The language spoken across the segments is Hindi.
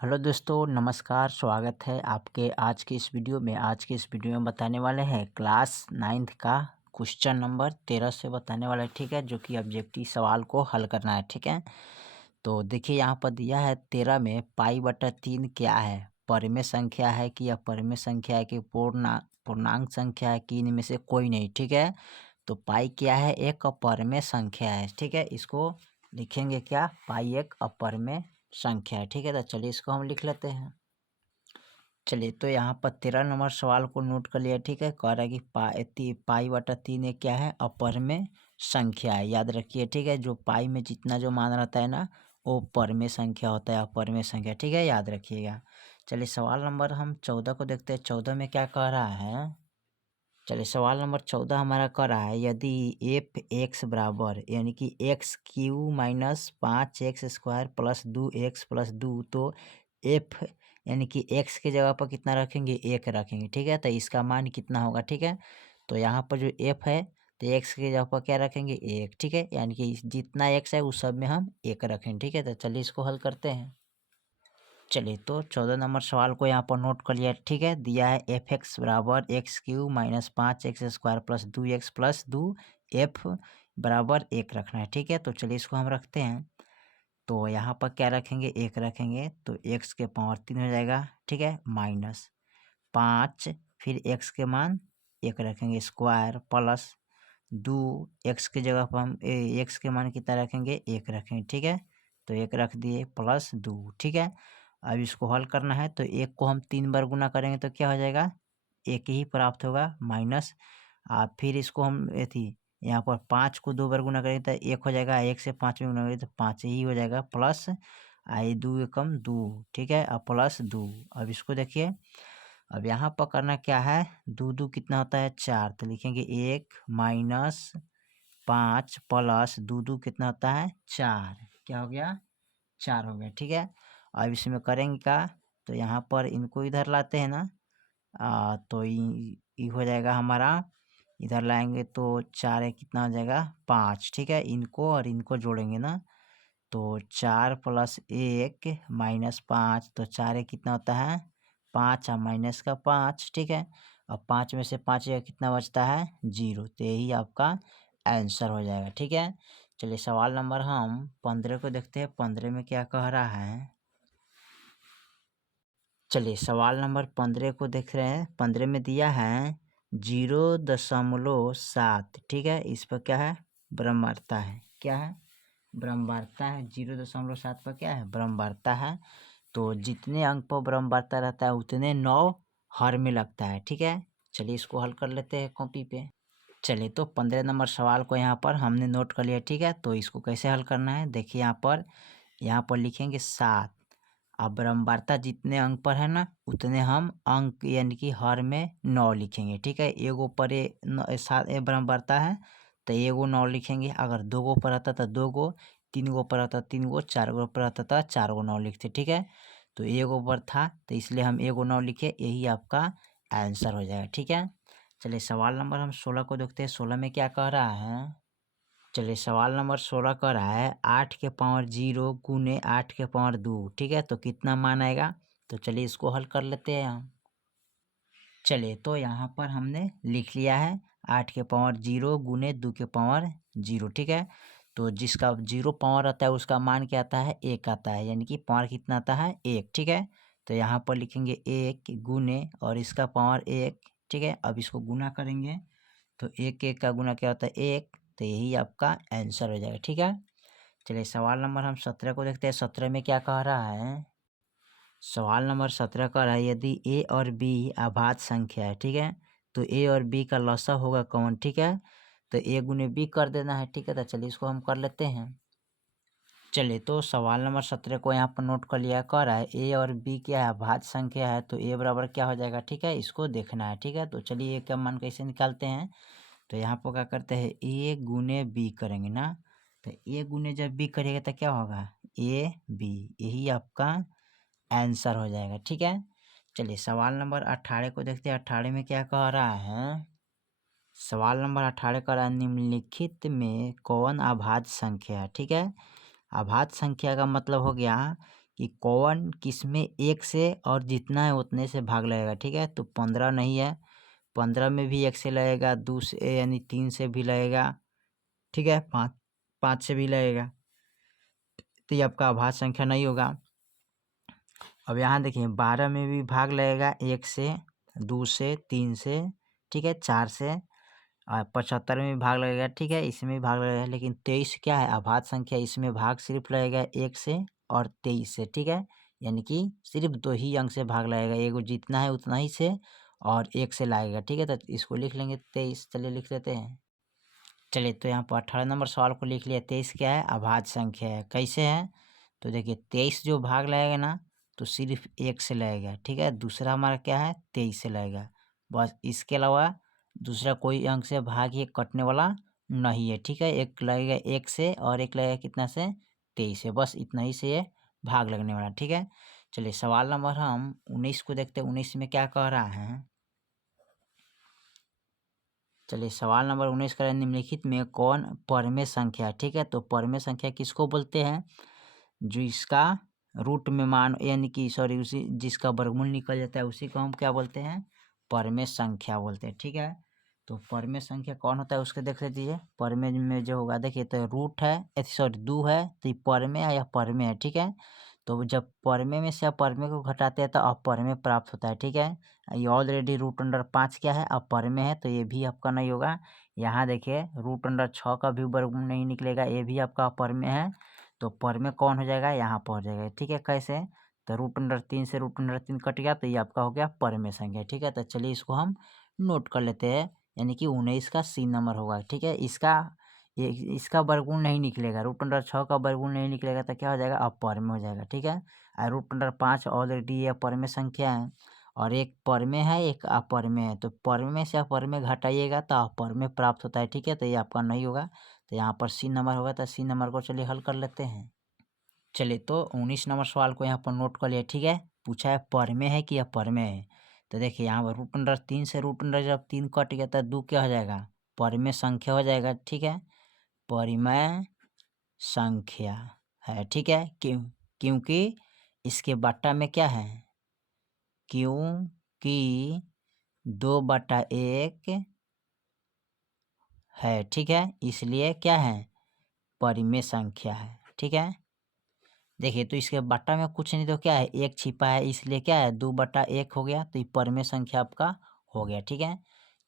हेलो दोस्तों, नमस्कार। स्वागत है आपके आज की इस वीडियो में। आज की इस वीडियो में बताने वाले हैं क्लास 9th का क्वेश्चन नंबर 13 से बताने वाला है, ठीक है, जो कि ऑब्जेक्टिव सवाल को हल करना है, ठीक है। तो देखिए यहाँ पर दिया है 13 में पाई/3 क्या है, परिमेय संख्या है कि अपरिमेय संख्या है कि पूर्णांक संख्या है कि इनमें से कोई नहीं, ठीक है। तो पाई क्या है, एक अपरिमेय संख्या है, ठीक है। इसको लिखेंगे क्या, पाई एक अपरिमेय संख्या है, ठीक है। तो चलिए इसको हम लिख लेते हैं। चलिए तो यहाँ पर 13 नंबर सवाल को नोट कर लिया, ठीक है। कह रहा है कि पाई/3 एक क्या है, अपरिमेय संख्या है, याद रखिए, ठीक है। जो पाई में जितना जो मान रहता है ना, वो परिमेय संख्या होता है, अपरिमेय संख्या, ठीक है, याद रखिएगा। चलिए सवाल नंबर हम 14 को देखते हैं। 14 में क्या कह रहा है, चलिए सवाल नंबर 14 हमारा कह रहा है, यदि एफ एक्स बराबर यानी कि x³ - 5x² plus 2x plus 2, तो एफ यानी कि एक्स के जगह पर कितना रखेंगे, एक रखेंगे, ठीक है। तो इसका मान कितना होगा, ठीक है। तो यहाँ पर जो एफ है, तो एक्स के जगह पर क्या रखेंगे, एक, ठीक है। यानी कि जितना एक्स है उस सब में हम एक रखेंगे, ठीक है। तो चलिए इसको हल करते हैं। चलिए तो 14 नंबर सवाल को यहाँ पर नोट कर लिया, ठीक है। दिया है f(x) बराबर x³ - 5x² plus 2x plus 2 f बराबर 1 रखना है, ठीक है। तो चलिए इसको हम रखते हैं। तो यहाँ पर क्या रखेंगे, एक रखेंगे, तो x के पावर 3 हो जाएगा, ठीक है, माइनस 5, फिर x के मान 1 रखेंगे स्क्वायर प्लस 2, x की जगह पर हम x के मान कितना रखेंगे, 1 रखेंगे, ठीक है। तो 1 रख दिए प्लस 2, ठीक है। अब इसको हल करना है, तो 1 को हम 3 बार गुना करेंगे तो क्या हो जाएगा, 1 ही प्राप्त होगा, माइनस फिर इसको हम यहाँ पर 5 को 2 बार गुना करेंगे तो 1 हो जाएगा, 1 से 5 में गुना करेंगे तो 5 ही हो जाएगा, प्लस 2 एकम 2, ठीक है, अब प्लस 2। अब इसको देखिए, अब यहाँ पर करना क्या है, 2 2 कितना होता है, 4, तो लिखेंगे 1 माइनस 5 प्लस 2 2 कितना होता है, 4, क्या हो गया, 4 हो गया, ठीक है। अब इसमें करेंगे क्या, तो यहाँ पर इनको इधर लाते हैं ना, तो ये हो जाएगा हमारा, इधर लाएंगे तो 4 है, कितना हो जाएगा, 5, ठीक है। इनको और इनको जोड़ेंगे ना, तो 4 प्लस 1 माइनस 5, तो 4 है, कितना होता है, 5 और माइनस का 5, ठीक है। अब 5 में से 5 कितना बचता है, 0, तो यही आपका आंसर हो जाएगा, ठीक है। चलिए सवाल नंबर हम 15 को देखते हैं। 15 में क्या कह रहा है, चलिए सवाल नंबर 15 को देख रहे हैं। 15 में दिया है 0.7, ठीक है। इस पर क्या है, ब्रह्मांडता है, क्या है, ब्रह्मांडता है। 0.7 पर क्या है, ब्रह्मांडता है। तो जितने अंक पर ब्रह्मांडता रहता है उतने 9 हर में लगता है, ठीक है। चलिए इसको हल कर लेते हैं कॉपी पे। चलिए तो 15 नंबर सवाल को यहाँ पर हमने नोट कर लिया, ठीक है। तो इसको कैसे हल करना है, देखिए यहाँ पर लिखेंगे 7। अब ब्रह्मांडता जितने अंक पर है ना, उतने हम अंक यानी कि हर में 9 लिखेंगे, ठीक है। एगो पर 7 ब्रह्मांडता है तो एगो 9 लिखेंगे। अगर 2 गो पर रहता तो 2 गो, 3 गो पर रहता 3 गो, 4 गो पर रहता था 4 गो 9 लिखते, ठीक है। तो एगो पर था तो इसलिए हम एगो 9 लिखे, यही आपका आंसर हो जाएगा, ठीक है। चलिए सवाल नंबर हम 16 को देखते हैं। 16 में क्या कह रहा है, चलिए सवाल नंबर 16 कह रहा है 8 के पावर 0 गुने 8 के पावर 2, ठीक है। तो कितना मान आएगा, तो चलिए इसको हल कर लेते हैं हम। चलिए तो यहाँ पर हमने लिख लिया है 8 के पावर 0 गुने 2 के पावर 0, ठीक है। तो जिसका 0 पावर आता है उसका मान क्या आता है, 1 आता है, यानी कि पावर कितना आता है, 1, ठीक है। तो यहाँ पर लिखेंगे 1 गुने और इसका पावर 1, ठीक है। अब इसको गुना करेंगे तो 1 का गुना क्या होता है, 1, तो यही आपका आंसर हो जाएगा, ठीक है। चलिए सवाल नंबर हम 17 को देखते हैं। 17 में क्या कह रहा है, सवाल नंबर 17 कह रहा है यदि ए और बी अभाज्य संख्या है, ठीक है। तो ए और बी का लसा होगा कौन, ठीक है। तो ए गुने बी कर देना है, ठीक है। तो चलिए इसको हम कर लेते हैं। चलिए तो सवाल नंबर 17 को यहाँ पर नोट कर लिया, कह रहा है ए और बी क्या है, अभाज्य संख्या है, तो ए बराबर क्या हो जाएगा, ठीक है। इसको देखना है, ठीक है। तो चलिए ए का मान कैसे निकालते हैं, तो यहाँ पर क्या करते हैं, ए गुने बी करेंगे ना, तो ए गुने जब बी करेगा तो क्या होगा, ए बी, यही आपका आंसर हो जाएगा, ठीक है। चलिए सवाल नंबर 18 को देखते हैं। 18 में क्या कह रहा है, सवाल नंबर 18 कह रहा है निम्नलिखित में कौन अभाज्य संख्या है, ठीक है। अभाज्य संख्या का मतलब हो गया कि कौन किसमें 1 से और जितना है उतने से भाग लगेगा। ठीक है, तो 15 नहीं है, 15 में भी 1 से लगेगा, 2 से यानी 3 से भी लगेगा। ठीक है, 5 से भी लगेगा, तो ये आपका अभाज्य संख्या नहीं होगा। अब यहाँ देखिए 12 में भी भाग लगेगा 1 से, 2 से, 3 से, ठीक है, 4 से, और 75 में भी भाग लगेगा। ठीक है, इसमें भी भाग लगेगा, लेकिन 23 क्या है, अभाज्य संख्या, इसमें भाग सिर्फ लगेगा 1 से और 23 से। ठीक है, यानी कि सिर्फ 2 ही अंक से भाग लगेगा, एगो जितना है उतना ही से और 1 से लगेगा। ठीक है, तो इसको लिख लेंगे 23। चलिए लिख लेते हैं। चलिए, तो यहाँ पर 18 नंबर सवाल को लिख लिया। 23 क्या है, अभाज्य संख्या है। कैसे है, तो देखिए 23 जो भाग लगेगा ना, तो सिर्फ 1 से लगेगा। ठीक है, दूसरा हमारा क्या है, 23 से लगेगा, बस। इसके अलावा दूसरा कोई अंक से भाग ये कटने वाला नहीं है। ठीक है, एक लगेगा 1 से और एक लगेगा कितना से, 23 से, बस इतना ही से ये भाग लगने वाला। ठीक है, चलिए सवाल नंबर हम 19 को देखते हैं। 19 में क्या कह रहा है, चलिए सवाल नंबर 19 करें, निम्नलिखित में कौन परमेय संख्या है। ठीक है, तो परमेय संख्या किसको बोलते हैं, जो इसका रूट में मान यानी कि सॉरी उसी जिसका वर्गमूल निकल जाता है उसी को हम क्या बोलते हैं, परमेय संख्या बोलते हैं। ठीक है, तो परमेय संख्या कौन होता है उसके देख लीजिए। परमेय में जो होगा देखिए, तो रूट है सॉरी 2 है, तो ये परमेय है या परमेय है। ठीक है, तो जब परमेय में से अपरमेय को घटाते हैं तो अपरमेय प्राप्त होता है। ठीक है, ये ऑलरेडी रूट अंडर 5 क्या है, अपरमेय है, तो ये भी आपका नहीं होगा। यहाँ देखिए रूट अंडर 6 का भी वर्गमूल नहीं निकलेगा, ये भी आपका अपरमेय है, तो परमेय कौन हो जाएगा, यहाँ पर हो जाएगा। ठीक है, कैसे, तो रूट अंडर 3 से रूट अंडर 3 कट गया, तो ये आपका हो गया परमेय संख्या। ठीक है, तो चलिए इसको हम नोट कर लेते हैं, यानी कि 19 का सी नंबर होगा। ठीक है, इसका वर्गमूल नहीं निकलेगा, रूट अंडर 6 का वर्गमूल नहीं निकलेगा, तो क्या हो जाएगा, अपरमेय हो जाएगा। ठीक है, और रूट अंडर 5 ऑलरेडी ये अपरमेय संख्या है, और एक परमेय है एक अपरमेय है, तो परमेय से अपरमेय घटाइएगा तो अपरमेय प्राप्त होता है। ठीक है, तो ये आपका नहीं होगा, तो यहाँ पर सी नंबर होगा, तो सी नंबर को चलिए हल कर लेते हैं। चलिए, तो 19 नंबर सवाल को यहाँ पर नोट कर लिया। ठीक है, पूछा है परमेय है कि अपरमेय है, तो देखिए यहाँ पर रूट अंडर 3 से रूट अंडर जब 3 कट गया तो 2 क्या हो जाएगा, परमेय संख्या हो जाएगा। ठीक है, परिमेय संख्या है। ठीक है, क्योंकि इसके बट्टा में क्या है, क्योंकि 2/1 है। ठीक है, इसलिए क्या है, परिमेय संख्या है। ठीक है, देखिए तो इसके बट्टा में कुछ नहीं तो क्या है, 1 छिपा है, इसलिए क्या है 2/1 हो गया, तो ये परमेय संख्या आपका हो गया। ठीक है,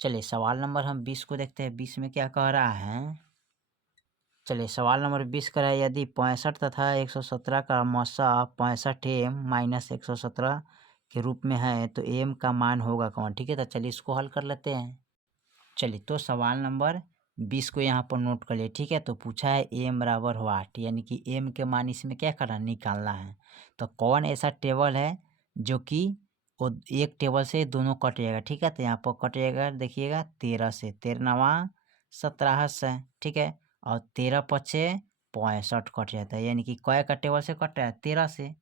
चलिए सवाल नंबर हम 20 को देखते हैं। 20 में क्या कह रहा है, चलिए सवाल नंबर 20 का है, यदि 65 तथा 117 का मौसा 65 एम माइनस 117 के रूप में है तो एम का मान होगा कौन। ठीक है, तो चलिए इसको हल कर लेते हैं। चलिए, तो सवाल नंबर 20 को यहाँ पर नोट कर लिए। ठीक है, तो पूछा है एम बराबर हो 8, यानी कि एम के मान इसमें क्या करना, निकालना है। तो कौन ऐसा टेबल है जो कि वो एक टेबल से दोनों कट जाएगा। ठीक है, तो यहाँ पर कट जाएगा, देखिएगा 13 से, 13 नवा 17 से। ठीक है, और 13 पचे 65 कट जाता है, यानी कि कै का टेबल से कट रहा है, 13 से।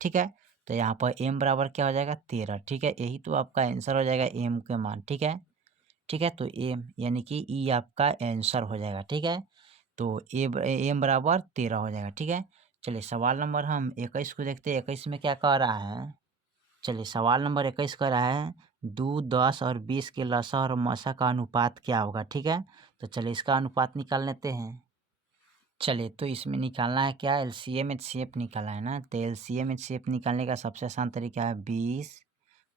ठीक है, तो यहाँ पर एम बराबर क्या हो जाएगा, 13। ठीक है, यही तो आपका आंसर हो जाएगा एम के मान। ठीक है, ठीक है, तो एम यानी कि ई आपका आंसर हो जाएगा। ठीक है, तो एम बराबर 13 हो जाएगा। ठीक है, चलिए सवाल नंबर हम 21 को देखते हैं। 21 में क्या कह रहा है, चलिए सवाल नंबर 21 कह रहा है 2, 10 और 20 के लसा और मसा का अनुपात क्या होगा। ठीक है, तो चलिए इसका अनुपात निकाल लेते हैं। चलिए, तो इसमें निकालना है क्या, एलसीएम एचसीएफ निकालना है ना, तो एलसीएम एचसीएफ निकालने का सबसे आसान तरीका है 20,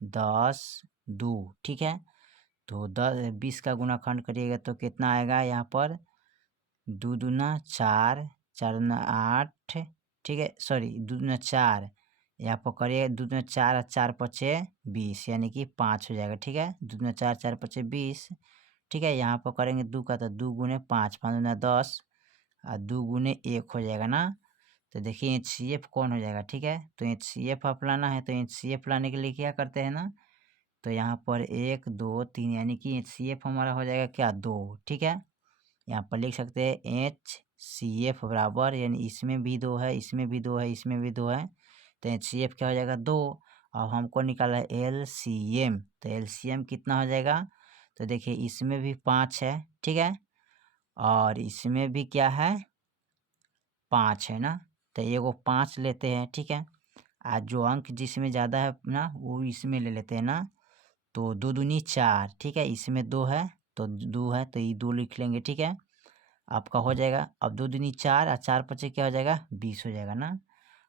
10, 2। ठीक है, तो 20 का गुणाखंड करिएगा तो कितना आएगा, यहाँ पर 2 दूना 4, 4 दूना 8। ठीक है, सॉरी 2 दूना 4, यहाँ पर करिए 2 दूना 4 और 4 पचे 20, यानी कि 5 हो जाएगा। ठीक है, 2 दूना 4, 4 पचे 20। ठीक है, यहाँ पर करेंगे 2 का तो 2 गुने 5, 5 दूना 10 और 2 गुने 1 हो जाएगा ना। तो देखिए एचसीएफ कौन हो जाएगा। ठीक है, तो एचसीएफ आप लाना है, तो एचसीएफ लाने के लिए क्या करते हैं ना, तो यहाँ पर 1, 2, 3, यानी कि एचसीएफ हमारा हो जाएगा क्या, 2। ठीक है, यहाँ पर लिख सकते हैं एचसीएफ बराबर, यानी इसमें भी 2 है, इसमें भी 2 है, इसमें भी 2 है, तो एचसीएफ क्या हो जाएगा, 2। और हमको निकाला है एलसीएम, तो एलसीएम कितना हो जाएगा, तो देखिए इसमें भी 5 है। ठीक है, और इसमें भी क्या है, 5 है ना, तो एगो 5 लेते हैं। ठीक है, आज जो अंक जिसमें ज़्यादा है ना वो इसमें ले लेते हैं ना। तो 2 दूनी 4, ठीक है, इसमें 2 है तो 2 है तो ये 2 लिख लेंगे, ठीक है। आपका हो जाएगा। अब 2 दूनी 4 और 4 पचे क्या हो जाएगा 20 हो जाएगा ना।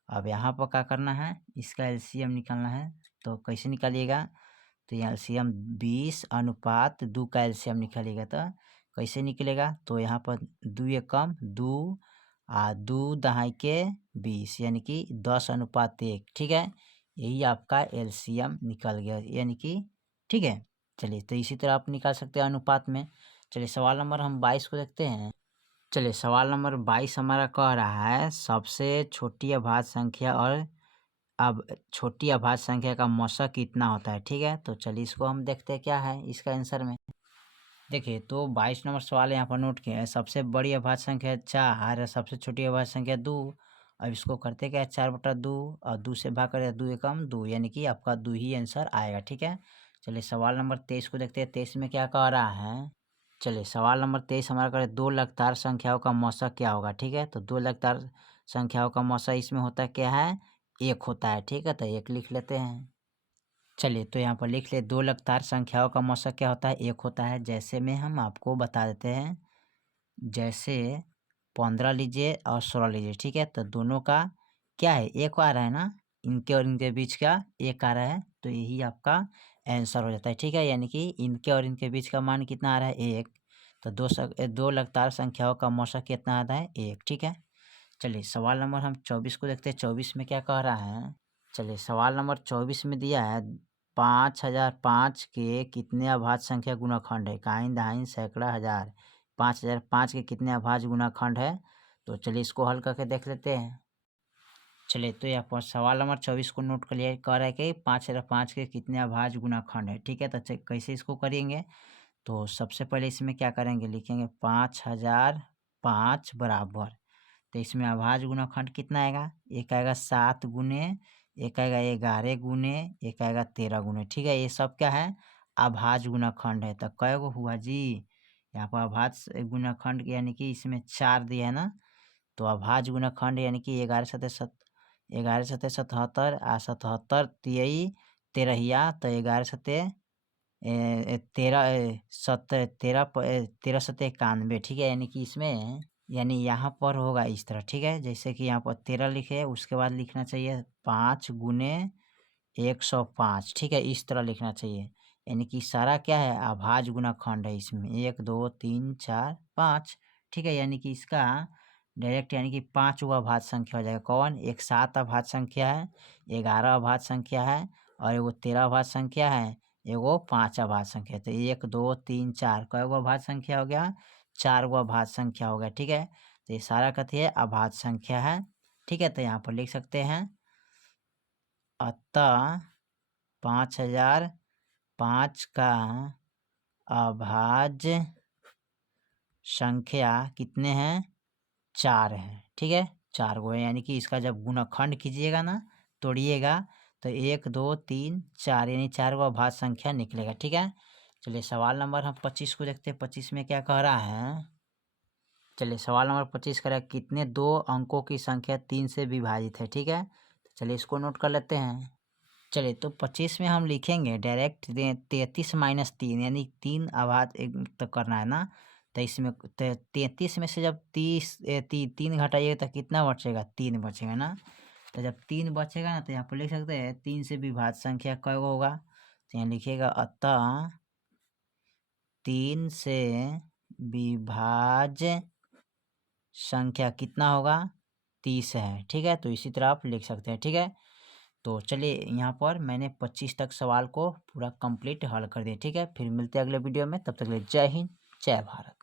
अब यहाँ पर क्या करना है, इसका एलसीएम निकालना है। तो कैसे निकालिएगा, तो यहाँ एलसीएम 20 अनुपात 2 का एलसीएम निकालिएगा तो कैसे निकलेगा, तो यहाँ पर 2 एकम 2 आ 2 दहाई के 20 यानी कि 10 अनुपात 1, ठीक है। यही आपका एलसीएम निकल गया यानी कि, ठीक है। चलिए तो इसी तरह आप निकाल सकते हैं अनुपात में। चलिए सवाल नंबर हम 22 को देखते हैं। चलिए सवाल नंबर 22 हमारा कह रहा है सबसे छोटी अभाज्य संख्या और अब छोटी अभाज्य संख्या का मौसा कितना होता है, ठीक है। तो चलिए इसको हम देखते हैं क्या है इसका आंसर में। देखिए तो 22 नंबर सवाल यहाँ पर नोट किया है, सबसे बड़ी अभाज्य संख्या 4 और सबसे छोटी अभाज्य संख्या 2। अब इसको करते क्या है 4/2 और 2 से भाग करें 2 एकम 2 यानी कि आपका 2 ही आंसर आएगा, ठीक है। चलिए सवाल नंबर 23 को देखते हैं। 23 में क्या कह रहा है, चलिए सवाल नंबर 23 हमारा करे 2 लगातार संख्याओं का मौसा क्या होगा, ठीक है। तो 2 लगातार संख्याओं का मौसा इसमें होता है क्या है 1 होता है, ठीक है। तो 1 लिख लेते हैं। चलिए तो यहाँ पर लिख ले 2 लगातार संख्याओं का मौसा क्या होता है 1 होता है। जैसे में हम आपको बता देते हैं, जैसे 15 लीजिए और 16 लीजिए, ठीक है। तो दोनों का क्या है 1 आ रहा है ना, इनके और इनके बीच का 1 आ रहा है तो यही आपका आंसर हो जाता है, ठीक है। यानी कि इनके और इनके बीच का मान कितना आ रहा है 1। तो 2 लगातार संख्याओं का मौसा कितना आता है 1, ठीक है। चलिए सवाल नंबर हम 24 को देखते हैं। 24 में क्या कह रहा है, चलिए सवाल नंबर 24 में दिया है 5005 के कितने अभाज्य संख्या गुणनखंड है, काइन दहाइन सैकड़ा हजार। 5005 के कितने अभाज्य गुणनखंड है, तो चलिए इसको हल करके देख लेते हैं। चलिए तो यहाँ पर सवाल नंबर 24 को नोट कर लिया, कह रहा है कि 5005 के कितने अभाज्य गुणनखंड है, ठीक है। तो कैसे इसको करेंगे, तो सबसे पहले इसमें क्या करेंगे, लिखेंगे 5005 बराबर, तो इसमें अभाज्य गुणनखंड कितना आएगा, एक आएगा 7 गुने, एक आएगा 11 गुने, एक आएगा 13 गुने, ठीक है। ये सब क्या है अभाज्य गुणनखंड है। तो कै गो हुआ जी, यहाँ पर अभाज्य गुणनखंड यानी कि इसमें 4 दिया है ना। तो अभाज्य गुणनखंड यानी कि 11 सतह 77 आ 77 तियई तेरहिया, तो 11 सतह 13 सतह 91, ठीक है। यानी कि इसमें यानी यहाँ पर होगा इस तरह, ठीक है। जैसे कि यहाँ पर 13 लिखे उसके बाद लिखना चाहिए 5 गुने 105, ठीक है। इस तरह लिखना चाहिए, यानी कि सारा क्या है अभाज्य गुणनखंड है इसमें 1 2 3 4 5, ठीक है। यानी कि इसका डायरेक्ट यानी कि 5 गो अभाज्य संख्या हो जाएगा। कौन, एक 7 अभाज्य संख्या है, 11 अभाज्य संख्या है और एगो 13 अभाज्य संख्या है, एगो 5 अभाज्य संख्या। तो 1 2 3 4 कै गो अभाज्य संख्या हो गया, 4 गो अभाज्य संख्या हो गया, ठीक है। तो ये सारा कथी है अभाज्य संख्या है, ठीक है। तो यहाँ पर लिख सकते हैं अतः 5005 का अभाज्य संख्या कितने हैं 4 है, ठीक है। 4 गो है, यानी कि इसका जब गुणनखंड कीजिएगा ना तोड़िएगा तो 1 2 3 4 यानी 4 गो अभाज्य संख्या निकलेगा, ठीक है। चलिए सवाल नंबर हम 25 को देखते हैं। 25 में क्या कह रहा है, चलिए सवाल नंबर 25 कह रहा है कितने 2 अंकों की संख्या 3 से विभाजित है, ठीक है। तो चलिए इसको नोट कर लेते हैं। चलिए तो 25 में हम लिखेंगे डायरेक्ट 33 माइनस 3 यानी 3 अभाज्य तो करना है ना। तो इसमें 33 में से जब 3 घटाइएगा तो कितना बचेगा 3 बचेगा ना। तो जब 3 बचेगा ना तो यहाँ पर लिख सकते हैं 3 से विभाज्य संख्या कै गो होगा, तो यहाँ लिखिएगा अतः 3 से विभाज्य संख्या कितना होगा 30 है, ठीक है। तो इसी तरह आप लिख सकते हैं, ठीक है। तो चलिए यहाँ पर मैंने 25 तक सवाल को पूरा कंप्लीट हल कर दिया, ठीक है। फिर मिलते हैं अगले वीडियो में, तब तक के लिए जय हिंद जय भारत।